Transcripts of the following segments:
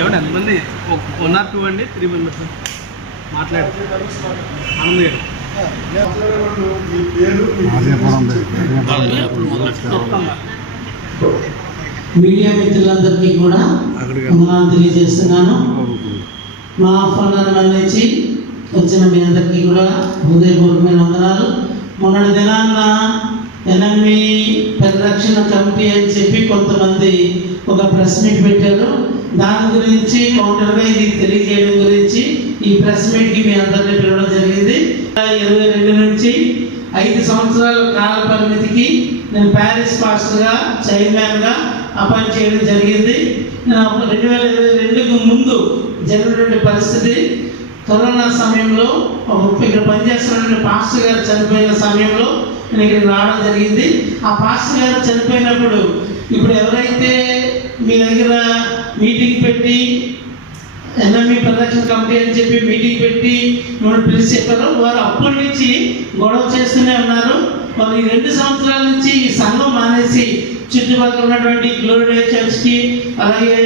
ఎవరు ఎంతమంది one or two అండి త్రీ మెంబర్స్ మాట్లాడు. ఆనంద్ గారు. మీడియా మిత్రులందరికీ కూడా వందనాలు తెలియజేస్తున్నాను. మా ఆహ్వానాన్ని మన్నించి వచ్చిన మీ అందరికీ కూడా హృదయపూర్వకమైన వందనాలు. మొన్నటి దినాన్న ఎన్ఎంఈ పరిరక్షణ కమిటీ అని చెప్పి కొంతమంది ఒక ప్రెస్ మీట్ పెట్టారు. దాని గురించి కౌంటర్గా ఇది తెలియజేయడం గురించి ఈ ప్రెస్ మీట్కి మీ అందరినీ పిలవడం జరిగింది. ఇరవై రెండు నుంచి ఐదు సంవత్సరాల కాల పరిమితికి నేను ప్యారిస్ పాస్టర్గా చైర్మన్గా అపాయింట్ చేయడం జరిగింది. నేను రెండు వేల ఇరవై రెండుకు ముందు జరిగినటువంటి పరిస్థితి కరోనా సమయంలో ఇక్కడ పనిచేస్తున్నటువంటి పాస్టర్ గారు చనిపోయిన సమయంలో నేను ఇక్కడికి రావడం జరిగింది. ఆ పాస్టర్ గారు చనిపోయినప్పుడు ఇప్పుడు ఎవరైతే మీ దగ్గర మీటింగ్ పెట్టి ఎన్ఎంఈ ప్రదక్షిణ కమిటీ అని చెప్పి మీటింగ్ పెట్టి మనం పిలిచి చెప్పారు వారు అప్పటి నుంచి గొడవ చేస్తూనే ఉన్నారు. వారు ఈ రెండు సంవత్సరాల నుంచి ఈ సంఘం మానేసి చుట్టుపక్కల ఉన్నటువంటి గ్లోరిడే చర్చ్కి అలాగే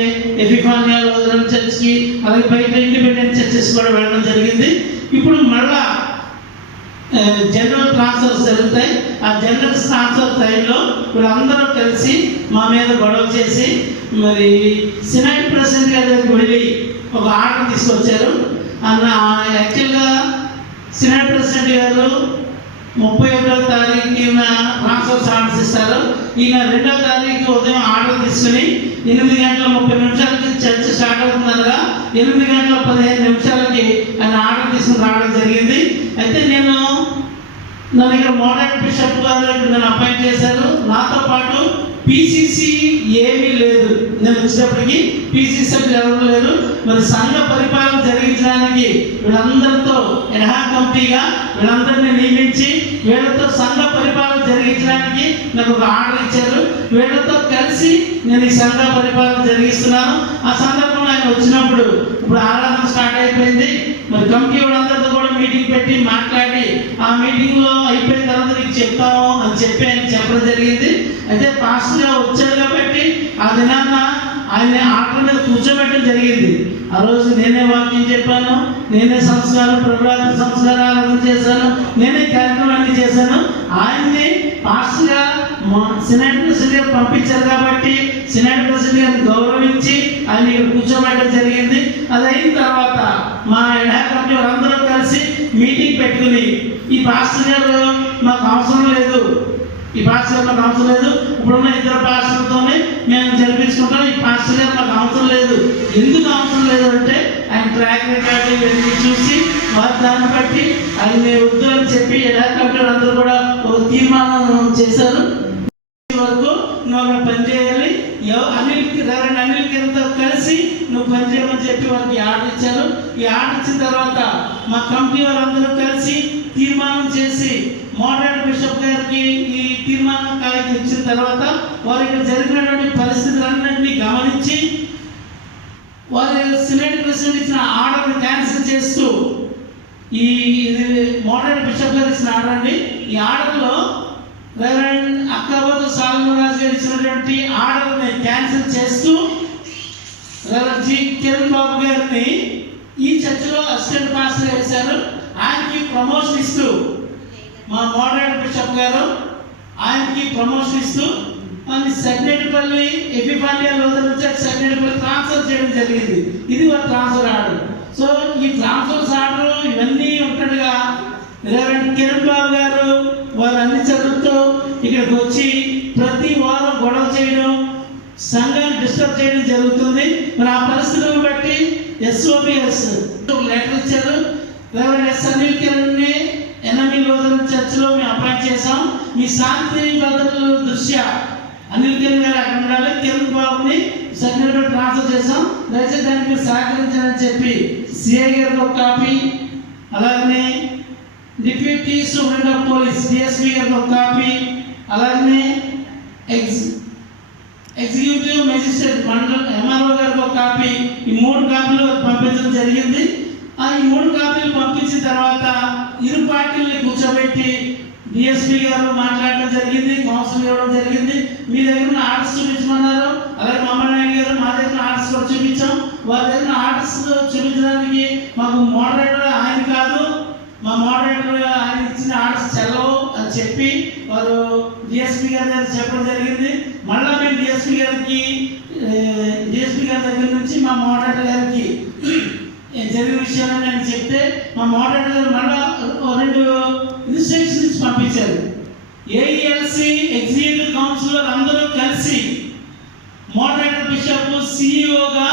ఎఫిఫానియా లోదరం చర్చ్కి అలాగే బయట ఇండిపెండెంట్ చర్చెస్ కూడా వెళ్ళడం జరిగింది. ఇప్పుడు మళ్ళా జనరల్ ట్రాన్స్ఫర్స్ జరుగుతాయి. ఆ జనరల్ ట్రాన్స్ఫర్ టైంలో వీళ్ళందరూ కలిసి మా మీద గొడవ చేసి మరి సినైట్ ప్రెసిడెంట్ గారి దగ్గరికి వెళ్ళి ఒక ఆర్డర్ తీసుకొచ్చారు. అన్న యాక్చువల్గా సినైట్ ప్రెసిడెంట్ గారు ముప్పై ఒకటో తారీఖున ట్రాన్స్ఫర్స్ ఆర్డర్స్ ఇస్తారు. ఈయన రెండో తారీఖు ఉదయం ఆర్డర్ తీసుకుని ఎనిమిది గంటల ముప్పై నిమిషాలకి చర్చ స్టార్ట్ అవుతుందనగా ఎనిమిది గంటల పదిహేను నిమిషాలకి ఆయన ఆర్డర్ తీసుకుని రావడం జరిగింది. అయితే నేను నన్ను ఇక్కడ మోడర్న్ బిషప్ గారు నన్ను అపాయింట్ చేశారు నాతో పాటు పిసిసి ఏమీ లేదు. నేను వచ్చినప్పటికీ పిసిసి ఎవరు లేరు. మరి సంఘ పరిపాలన జరిగించడానికి వీళ్ళందరితో ఎన్హా కమిటీగా వీళ్ళందరినీ నియమించి వీళ్ళతో సంఘ పరిపాలన జరిగించడానికి నాకు ఒక ఆర్డర్ ఇచ్చారు. వీళ్ళతో కలిసి నేను ఈ సంఘ పరిపాలన జరిగిస్తున్నాను. ఆ సందర్భంలో ఆయన వచ్చినప్పుడు ఇప్పుడు ఆరాధన స్టార్ట్ అయిపోయింది. మరి కమిటీ వాళ్ళందరితో కూడా మీటింగ్ పెట్టి మాట్లాడి ఆ మీటింగ్లో అయిపోయిన తర్వాత నీకు చెప్తాము అని చెప్పి ఆయన చెప్పడం జరిగింది. అయితే పాస్టర్ గారు వచ్చారు కాబట్టి ఆ దినాన్న ఆయన ఆటల మీద కూర్చోబెట్టడం జరిగింది. ఆ రోజు నేనే వాక్యం చెప్పాను నేనే సంస్కారం ప్రభుత్వ సంస్కారం ఆరాధన చేశాను నేనే కార్యక్రమాన్ని చేశాను. ఆయన్ని పాస్టర్గా సినైట్ ప్రెసిడెంట్ గారు పంపించారు కాబట్టి సినైట్ ప్రెసిడెంట్ గారిని గౌరవించి ఆయన ఇక్కడ కూర్చోబెట్టడం జరిగింది. అది అయిన తర్వాత మా ఎడా కమిటీ వాళ్ళందరూ కలిసి మీటింగ్ పెట్టుకుని ఈ పాస్టర్ గారు మాకు అవసరం లేదు. ఈ పాస్టర్ గారు మాకు అవసరం లేదు. ఇప్పుడున్న ఇద్దరు పాస్టర్లతోనే మేము జరిపించుకుంటాం. ఈ పాస్టర్ గారు మాకు అవసరం లేదు. ఎందుకు అవసరం లేదు అంటే ఆయన ట్రాక్ రికార్డు ఇవన్నీ చూసి వారు దాన్ని బట్టి అది మేము వద్దు అని చెప్పి ఎడా కమిటీ అందరూ కూడా ఒక తీర్మానం చేశారు. ఈ వరకు నువ్వు అక్కడ అనిల్కి చేయాలి అనిల్కి అనిల్ కలిసి నువ్వు పనిచేయమని చెప్పి వాళ్ళకి ఆర్డర్ ఇచ్చారు ఈ ఆర్డర్ ఇచ్చిన తర్వాత మా కమిటీ వాళ్ళందరూ కలిసి తీర్మానం చేసి మోడరేట్ బిషప్ గారికి ఈ తీర్మానం కాగితం ఇచ్చిన తర్వాత వారు ఇక్కడ జరిగినటువంటి పరిస్థితులన్నింటినీ గమనించి వారి సినేట్ ప్రెసిడెంట్ ఇచ్చిన ఆర్డర్ని క్యాన్సిల్ చేస్తూ ఈ ఇది మోడరేట్ బిషప్ గారు ఇచ్చిన ఆర్డర్ అండి ఈ ఆర్డర్లో రెవరెండ్ సాల్మరాజు గారు ఇచ్చినటువంటి ఆర్డర్ని క్యాన్సిల్ చేస్తూ జీ కిరణ్ బాబు గారిని ఈ చర్చిలో అసిస్టెంట్ పాస్టర్ వేశారు. ఆయనకి ప్రమోషన్ ఇస్తూ మా మోడరేట్ బిషప్ గారు ఆయనకి ప్రమోషన్ ఇస్తూ మన సెక్రటరీపల్లి ఎపిపాలియా లోదర్ నుంచి సెక్రటరీపల్లి ట్రాన్స్ఫర్ చేయడం జరిగింది. ఇది ఒక ట్రాన్స్ఫర్ ఆర్డర్. సో ఈ ట్రాన్స్ఫర్స్ ఆర్డర్ ఇవన్నీ ఉంటుండగా రెవరెండ్ కిరణ్ బాబు గారు వారు అన్ని చదువుతూ ఇక్కడికి వచ్చి సంఘాన్ని డిస్టర్బ్ చేయడం జరుగుతుంది. మరి ఆ పరిస్థితులను బట్టి ఎస్ఓపిఎస్ లెటర్ ఇచ్చారు. రెవరెండ్ ఎస్ అనిల్ కిరణ్ని ఎన్ఎంఈ లోదర్ చర్చిలో మేము అపాయింట్ చేసాం మీ శాంతి భద్రతల దృష్ట్యా అనిల్ కిరణ్ గారు అక్కడ ఉండాలి. కిరణ్ బాబుని సెక్రటరీ ట్రాన్స్ఫర్ చేసాం దయచేసి దానికి మీరు సహకరించాలని చెప్పి సిఐ గారికి ఒక కాపీ అలాగనే deputy superintendent of police DSP గారికి ఒక కాపీ అలాగనే ఎగ్జిట్ ఎగ్జిక్యూటివ్ మెజిస్ట్రేట్ మండల ఎంఆర్ఓ గారికి ఒక కాపీ ఈ మూడు కాపీలు పంపించడం జరిగింది. ఆ ఈ మూడు కాపీలు పంపించిన తర్వాత ఇరు పార్టీల్ని కూర్చోబెట్టి డిఎస్పీ గారు మాట్లాడడం జరిగింది కౌన్సిల్ ఇవ్వడం జరిగింది. మీ దగ్గర ఉన్న ఆర్డర్స్ చూపించమన్నారు. అలాగే మమ్మల్ని నాయుడు గారు మా ఆర్డర్స్ కూడా చూపించాం. వారి దగ్గర ఆర్డర్స్ చూపించడానికి మాకు మోడరేటర్ ఆయన కాదు. మా మోడరేటర్ ఆయన ఇచ్చిన ఆర్డర్స్ చెల్లవు అని చెప్పి వారు డిఎస్పీ గారి దగ్గర చెప్పడం జరిగింది. మళ్ళీ మేము డిఎస్పీ గారికి డిఎస్పీ గారి దగ్గర నుంచి మా మోడరేటర్ గారికి జరిగిన విషయాన్ని నేను చెప్తే మా మోడరేటర్ గారు మళ్ళా రెండు ఇన్స్ట్రక్షన్స్ పంపించారు. ఏఈఎల్సి ఎగ్జిక్యూటివ్ కౌన్సిలర్ అందరూ కలిసి మోడరేటర్ బిషప్ సిఇఓగా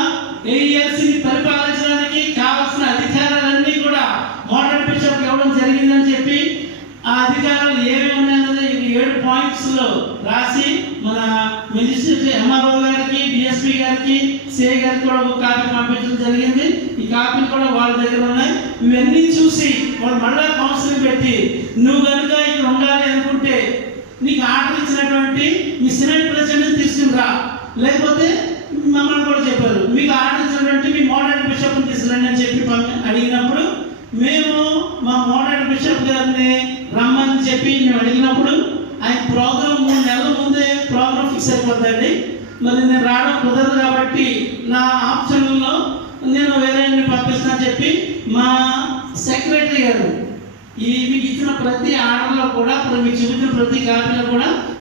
ఏఈఎల్సిని పరిపాలించడానికి కావాల్సిన అధికారాలన్నీ కూడా మోడరేటర్ బిషప్ ఇవ్వడం జరిగిందని చెప్పి ఆ అధికారాలు ఏమేమి ఉన్నాయన్నది ఈ ఏడు పాయింట్స్లో రాసి మన మెజిస్ట్రేట్ ఎంఆర్ఓ గారికి డిఎస్పీ గారికి సిఐ గారికి కూడా ఒక కాపీ పంపించడం జరిగింది. ఈ కాపీలు కూడా వాళ్ళ దగ్గర ఉన్నాయి. ఇవన్నీ చూసి వాళ్ళు మళ్ళా కౌన్సిలింగ్ పెట్టి నువ్వు కనుక ఇక్కడ ఉండాలి అనుకుంటే నీకు ఆర్డర్ ఇచ్చినటువంటి మీ సినెట్ ప్రెసిడెంట్ తీసుకుని రా. లేకపోతే మమ్మల్ని కూడా చెప్పారు మీకు ఆర్డర్ ఇచ్చినటువంటి మీ మోడర్న్ బిషప్ తీసుకురండి అని చెప్పి అడిగినప్పుడు మేము మా మోడర్న్ బిషప్ గారిని చెప్పి మేము అడిగినప్పుడు ఆయన ప్రోగ్రామ్ మూడు నెలల ముందే ప్రోగ్రామ్ ఫిక్స్ అయిపోతుందండి మరి నేను రావడం కుదరదు కాబట్టి నా ఆప్షన్లో నేను వేరే పంపిస్తాను చెప్పి మా సెక్రటరీ గారు ఈ మీకు ఇచ్చిన ప్రతి ఆర్డర్లో కూడా ఇప్పుడు మీకు చూపించిన ప్రతి కాపీలో కూడా